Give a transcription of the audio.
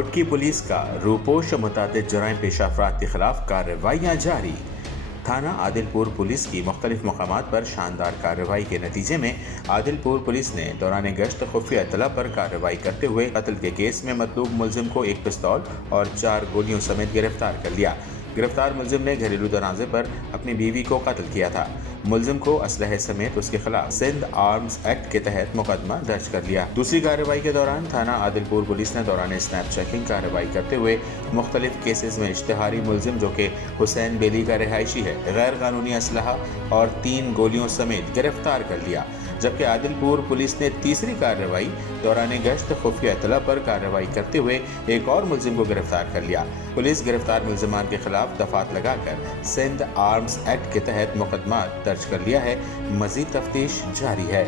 Kotki police का रूपोश मुतादिद जराइम पेश अफराद के खिलाफ कार्रवाइयाँ जारी। थाना आदिलपुर पुलिस की मुख्तलिफ मकामात पर शानदार कार्रवाई के नतीजे में आदिलपुर पुलिस ने दौरान गश्त खुफिया इत्तला पर कार्रवाई करते हुए कत्ल के केस में मतलूब मुलजिम को एक पिस्तौल और 4 गोलियों समेत गिरफ्तार कर लिया। गिरफ्तार मुलजिम ने घरेलू तनाज़े पर अपनी बीवी को कत्ल किया था। मुलजिम को असलहे समेत उसके खिलाफ सिंध आर्म्स एक्ट के तहत मुकदमा दर्ज कर लिया। दूसरी कार्रवाई के दौरान थाना आदिलपुर पुलिस ने दौरान स्नैप चेकिंग कार्रवाई करते हुए मुख्तलिफ केसेस में इश्तिहारी मुलजिम जो कि हुसैन बेली का रिहायशी है, गैर कानूनी असलहा और 3 गोलियों समेत गिरफ्तार कर लिया। जबकि आदिलपुर पुलिस ने तीसरी कार्रवाई दौरान गश्त खुफिया इत्तला पर कार्रवाई करते हुए एक और मुलजिम को गिरफ्तार कर लिया। पुलिस गिरफ्तार मुलजिमान के खिलाफ दफात लगाकर सिंध आर्म्स एक्ट के तहत मुकदमा दर्ज कर लिया है। मजीद तफ्तीश जारी है।